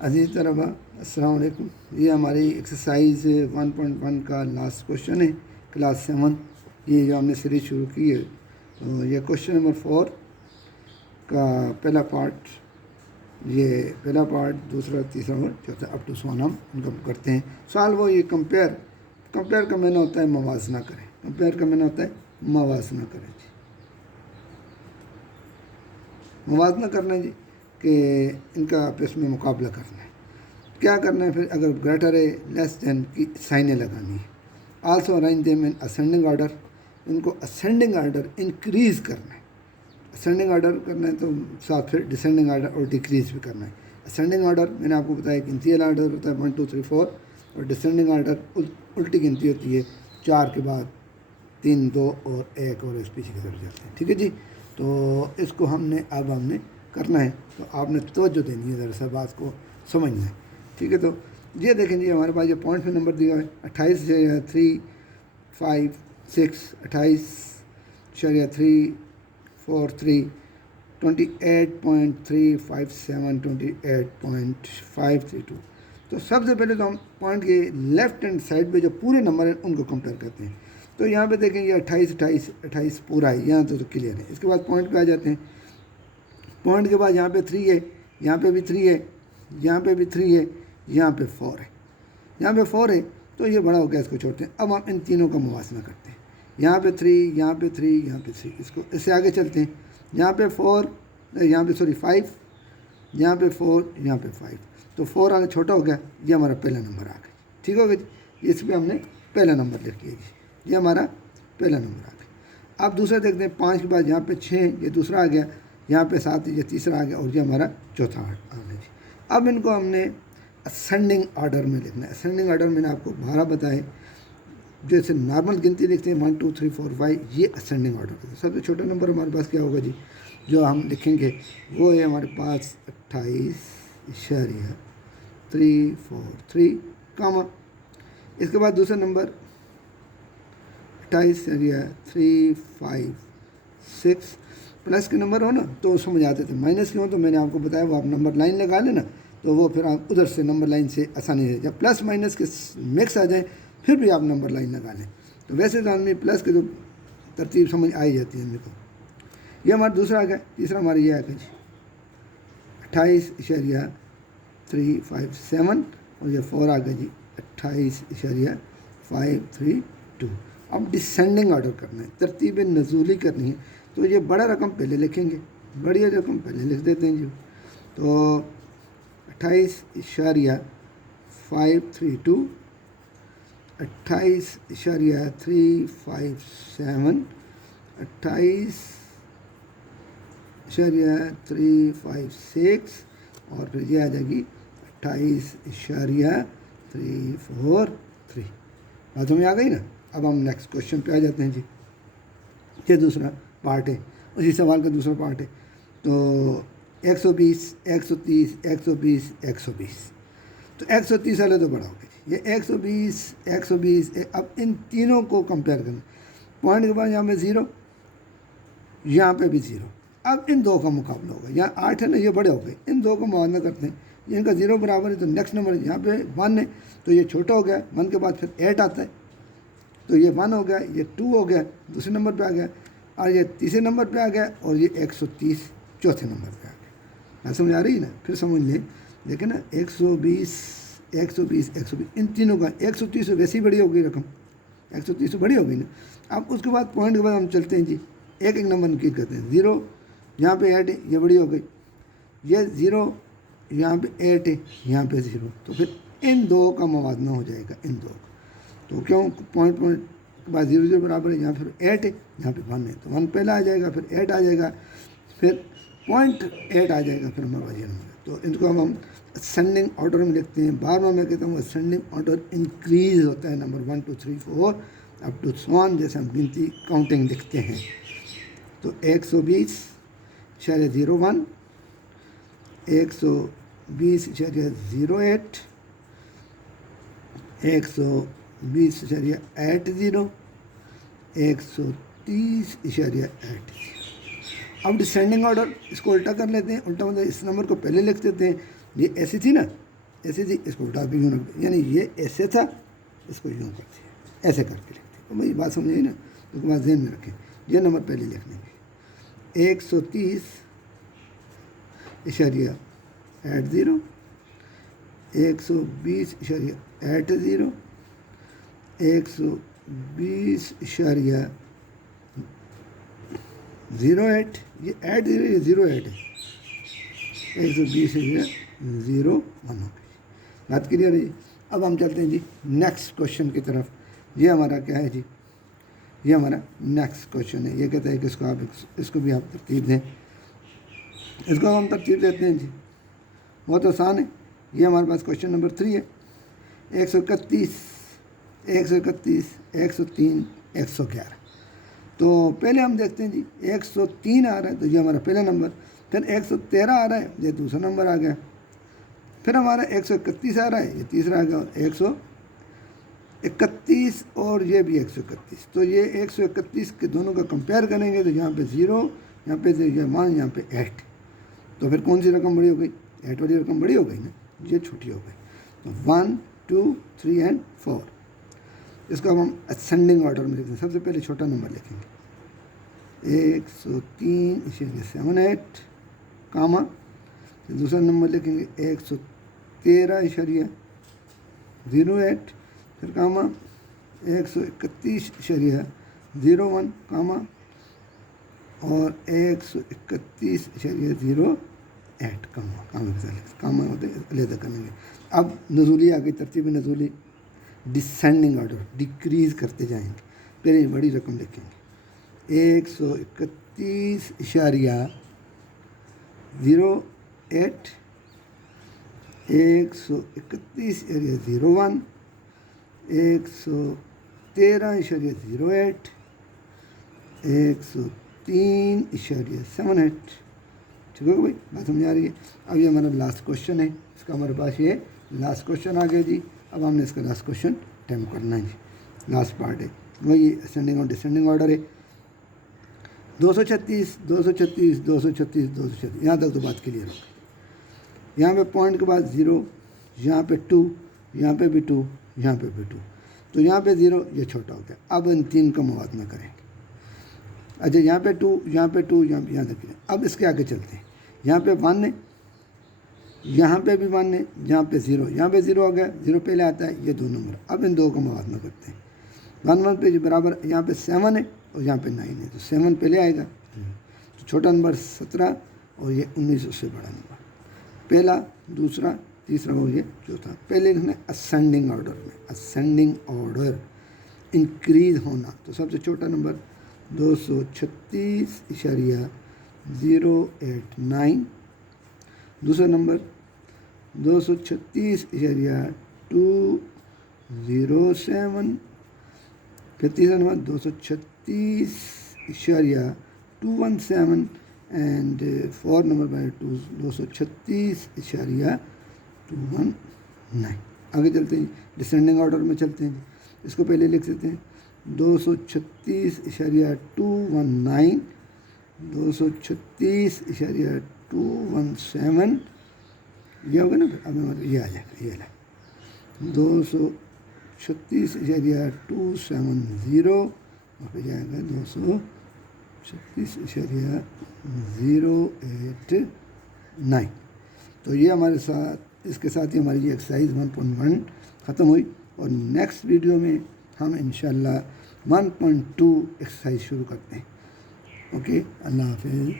عزیز طلباء السلام علیکم. یہ ہماری ایکسرسائز 1.1 کا لاسٹ کوشچن ہے کلاس 7. یہ جو ہم نے سیریز شروع کی ہے تو یہ کوشچن نمبر 4 کا پہلا پارٹ، یہ پہلا پارٹ، دوسرا، تیسرا اور چوتھا اپ ٹو سون ہم ان کو کرتے ہیں. سوال وہ یہ کمپیئر کا معنی ہوتا ہے موازنہ کریں. کمپیئر کا معنی ہوتا ہے موازنہ کریں جی، موازنہ کرنا جی، کہ ان کا آپس میں مقابلہ کرنا ہے. کیا کرنا ہے پھر؟ اگر گریٹر ہے لیس دین کی سائنیں لگانی ہے. Also arrange them in ascending order, ان کو اسینڈنگ آرڈر انکریز کرنا ہے. اسینڈنگ آرڈر کرنا ہے تو ساتھ پھر ڈسینڈنگ آرڈر اور ڈیکریز بھی کرنا ہے. اسینڈنگ آرڈر میں نے آپ کو بتایا کہ انتیل آرڈر ہوتا ہے 1 2 3 4، اور ڈسینڈنگ آرڈر الٹی گنتی ہوتی ہے 4 کے بعد 3 2 اور 1 اور اس پیچھے کی طرف جاتے ہیں. ٹھیک ہے جی. تو اس کو ہم نے کرنا ہے تو آپ نے توجہ دینی ہے، ذرا سا بات کو سمجھنا ہے. ٹھیک ہے. تو یہ دیکھیں جی، ہمارے پاس یہ پوائنٹ پہ نمبر دیا ہے 28 3 5 6، 28.3 4 3، 28.357، 28.532. تو سب سے پہلے تو ہم پوائنٹ کے لیفٹ ہینڈ سائڈ پہ جو پورے نمبر ہیں ان کو کمپیئر کرتے ہیں. تو یہاں پہ دیکھیں یہ 28 پورا ہے، یہاں تو کلیئر ہے. اس کے بعد پوائنٹ پہ آ جاتے ہیں. پوائنٹ کے بعد یہاں پہ 3 ہے، یہاں پہ بھی 3 ہے، یہاں پہ بھی 3 ہے، یہاں پہ 4 ہے، یہاں پہ 4 ہے. تو یہ بڑا ہو گیا، اس کو چھوڑتے ہیں. اب ہم ان تینوں کا موازنہ کرتے ہیں. یہاں پہ 3، یہاں پہ 3، یہاں پہ 3. اس سے آگے چلتے ہیں. یہاں پہ 4، یہاں پہ 5، یہاں پہ 4، یہاں پہ 5. تو 4 آگے چھوٹا ہو گیا، یہ ہمارا پہلا نمبر آ گیا. ٹھیک ہو گیا جی. اس پہ ہم نے پہلا نمبر لکھ لیا جی، یہ ہمارا پہلا نمبر آ گیا. اب دوسرا دیکھتے ہیں. 5 کے بعد یہاں پہ 6، یہ دوسرا آ گیا. یہاں پہ 7، یہ تیسرا آ گیا، اور یہ ہمارا چوتھا آ گیا جی. اب ان کو ہم نے اسینڈنگ آرڈر میں لکھنا ہے. اسینڈنگ آرڈر میں نے آپ کو 12 بتائے. جیسے نارمل گنتی لکھتے ہیں 1 2 3 4 5، یہ اسینڈنگ آرڈر ہوتا ہے. سب سے چھوٹا نمبر ہمارے پاس کیا ہوگا جی جو ہم لکھیں گے؟ وہ ہے ہمارے پاس 28.343 کاما. اس کے بعد دوسرا نمبر 28.356. پلس کے نمبر ہو نا تو سمجھ آتے تھے، مائنس کے ہو تو میں نے آپ کو بتایا وہ آپ نمبر لائن لگا لیں نا، تو وہ پھر آپ ادھر سے نمبر لائن سے آسانی ہے. جب پلس مائنس کے مکس آ جائیں پھر بھی آپ نمبر لائن لگا لیں. تو ویسے تو آدمی پلس کے تو ترتیب سمجھ آ ہی جاتی ہے آدمی کو. یہ ہمارا دوسرا آ گیا. تیسرا ہمارا یہ آ گیا جی 28.357، اور یہ 4 آ گیا جی 28.532. اب ڈسینڈنگ آرڈر کرنا ہے، ترتیب نزولی کرنی ہے. تو یہ بڑا رقم پہلے لکھیں گے، بڑی رقم پہلے لکھ دیتے ہیں جی. تو 28.532، 28.357، 28.356، اور پھر یہ آ جائے گی 28.343. بات ہمیں آ گئی نا. اب ہم نیکسٹ کوشچن پہ آ جاتے ہیں جی. یہ دوسرا پارٹ ہے، اسی سوال کا دوسرا پارٹ ہے. تو 120، 130، 120، 120. تو 130 والے تو بڑا ہو گیا جی. یہ 120. اب ان تینوں کو کمپیئر کرنا. پوائنٹ کے بعد یہاں پہ 0، یہاں پہ بھی 0. اب ان دو کا مقابلہ ہوگا. یہاں 8 ہے نا، یہ بڑے ہو گئے. ان دو کا موازنہ کرتے ہیں. یہ ان کا 0 برابر ہے تو نیکسٹ نمبر یہاں پہ 1 ہے، تو یہ چھوٹا ہو گیا. 1 کے بعد پھر 8 آتا ہے، تو یہ 1 ہو گیا، یہ 2 ہو گیا، دوسرے نمبر پہ آ گیا، اور یہ تیسرے نمبر پہ آ گیا، اور یہ 130 چوتھے نمبر پہ آ گیا. بات سمجھ آ رہی ہے نا؟ پھر سمجھ لیں. دیکھیں نا 120 ان تینوں کا 130 ویسے ہی بڑی ہو گئی رقم، 130 بڑی ہو گئی نا. اب اس کے بعد پوائنٹ کے بعد ہم چلتے ہیں جی، ایک نمبر نکیل کرتے ہیں. 0 یہاں پہ 8 ہے، یہ بڑی ہو گئی. یہ 0 یہاں پہ 8 ہے، یہاں پہ 0. تو پھر ان دو کا موازنہ ہو جائے گا، ان دو کا. تو کیوں؟ پوائنٹ کے بعد 0 0 برابر ہے، یہاں پھر 8 ہے، یہاں پہ 1 ہے. تو 1 پہلا آ جائے گا، پھر 8 آ جائے گا، پھر 0.8 آ جائے گا، پھر ہمارا یہ نمبر. تو ان کو ہم اسینڈنگ آرڈر میں لکھتے ہیں. بار بار میں کہتا ہوں اسینڈنگ آرڈر انکریز ہوتا ہے، نمبر 1 2 3 4 اپ ٹو سون، جیسے ہم گنتی کاؤنٹنگ لکھتے ہیں. تو 120.01، 120.08، 120.80، 130.80. اب ڈسینڈنگ آرڈر اس کو الٹا کر لیتے ہیں. الٹا مطلب اس نمبر کو پہلے لکھ دیتے ہیں. یہ ایسی تھی نا، ایسی تھی اس کو اٹھا کے یوں رکھ دیں، یعنی یہ ایسے تھا اس کو یوں کر دیا، ایسے کر کے لکھتے ہیں. بھائی بات سمجھے نا، اس کے بعد ذہن میں رکھیں یہ نمبر پہلے لکھنے کے 130.80 120.80 120.08 یہ ایٹ زیرو یہ 08 ہے 120.01 بات کلیئر ہے جی. اب ہم چلتے ہیں جی نیکسٹ کوشچن کی طرف. یہ ہمارا کیا ہے جی، یہ ہمارا نیکسٹ کوشچن ہے. یہ کہتا ہے کہ اس کو بھی آپ ترتیب دیں. اس کو ہم ترتیب دیتے ہیں جی، بہت آسان ہے. یہ ہمارے پاس کوشچن نمبر 3 ہے. 131 103 111. تو پہلے ہم دیکھتے ہیں جی 103 آ رہا ہے تو یہ ہمارا پہلا نمبر، پھر 113 آ رہا ہے یہ دوسرا نمبر آ گیا، پھر ہمارا 131 آ رہا ہے یہ تیسرا آ گیا، اور 131 اور یہ بھی 131. تو یہ 131 کے دونوں کا کمپیئر کریں گے تو یہاں پہ 0، یہاں پہ 1 یہاں پہ 8. تو پھر کون سی رقم بڑی ہو گئی؟ 8 والی رقم بڑی ہو گئی نا، یہ چھوٹی ہو گئی. تو 1 2 3 اینڈ 4. اس کو اب ہم اسینڈنگ آرڈر میں لکھتے ہیں. سب سے پہلے چھوٹا نمبر لکھیں گے 103.78 کاما، دوسرا نمبر لکھیں گے 113.08 پھر کاما 131.01 کاما اور 131.08 کاما ہوتے علیحدہ کریں گے. اب نزولی آ گئی، ترتیب نزولی ڈسینڈنگ آرڈر، ڈیکریز کرتے جائیں گے. پہلے بڑی رقم لکھیں گے 131.08 131.01 113.08 103.78. ٹھیک ہے بھائی، بات سمجھ آ رہی ہے. اب یہ ہمارا لاسٹ کوشچن ہے، اس کا ہمارے پاس یہ لاسٹ کوشچن آ گیا جی. اب ہم نے اس کا لاسٹ کوشچن اٹیمپٹ کرنا ہے جی. لاسٹ پارٹ ہے وہی اسینڈنگ اور ڈسینڈنگ آرڈر ہے. 236 یہاں تک تو بات کلیئر ہو گئی. یہاں پہ پوائنٹ کے بعد 0، یہاں پہ 2، یہاں پہ بھی 2، یہاں پہ بھی 2. تو یہاں پہ 0 یہ چھوٹا ہو گیا. اب ان تین کا موازنہ کریں گے. اچھا یہاں پہ 2، یہاں پہ 2، یہاں تک. اب اس کے آگے چلتے ہیں. یہاں پہ 1 ہے، یہاں پہ بھی 1 ہے، یہاں پہ 0، یہاں پہ 0 ہو گیا. 0 پہلے آتا ہے، یہ 2 نمبر. اب ان 2 کا موازنہ کرتے ہیں. 1 پہ برابر یہاں پہ 7 ہے اور یہاں پہ 9 ہے، تو 7 پہلے آئے گا. تو چھوٹا نمبر 17 اور یہ 19 اس سے بڑا نمبر. پہلا، دوسرا، تیسرا اور یہ چوتھا. پہلے لکھنا اسینڈنگ آرڈر میں، اسینڈنگ آرڈر انکریز ہونا. تو سب سے چھوٹا نمبر 236.089. دوسرا نمبر 236.207. پھر تیسرا نمبر 236.217 اینڈ 4 نمبر بائی 236.219. آگے چلتے ہیں ڈسینڈنگ آرڈر میں چلتے ہیں. اس کو پہلے لکھ سکتے ہیں 236.219 236.217. یہ ہوگا نا. اب یہ آ جائے گا، یہ ہے 236.270 اور پھر جائے گا 236.089. تو یہ ہمارے ساتھ، اس کے ساتھ ہی ہماری یہ ایکسرسائز 1.1 ختم ہوئی. اور نیکسٹ ویڈیو میں ہم انشاءاللہ 1.2 ایکسرسائز شروع کرتے ہیں. اوکے، اللہ حافظ.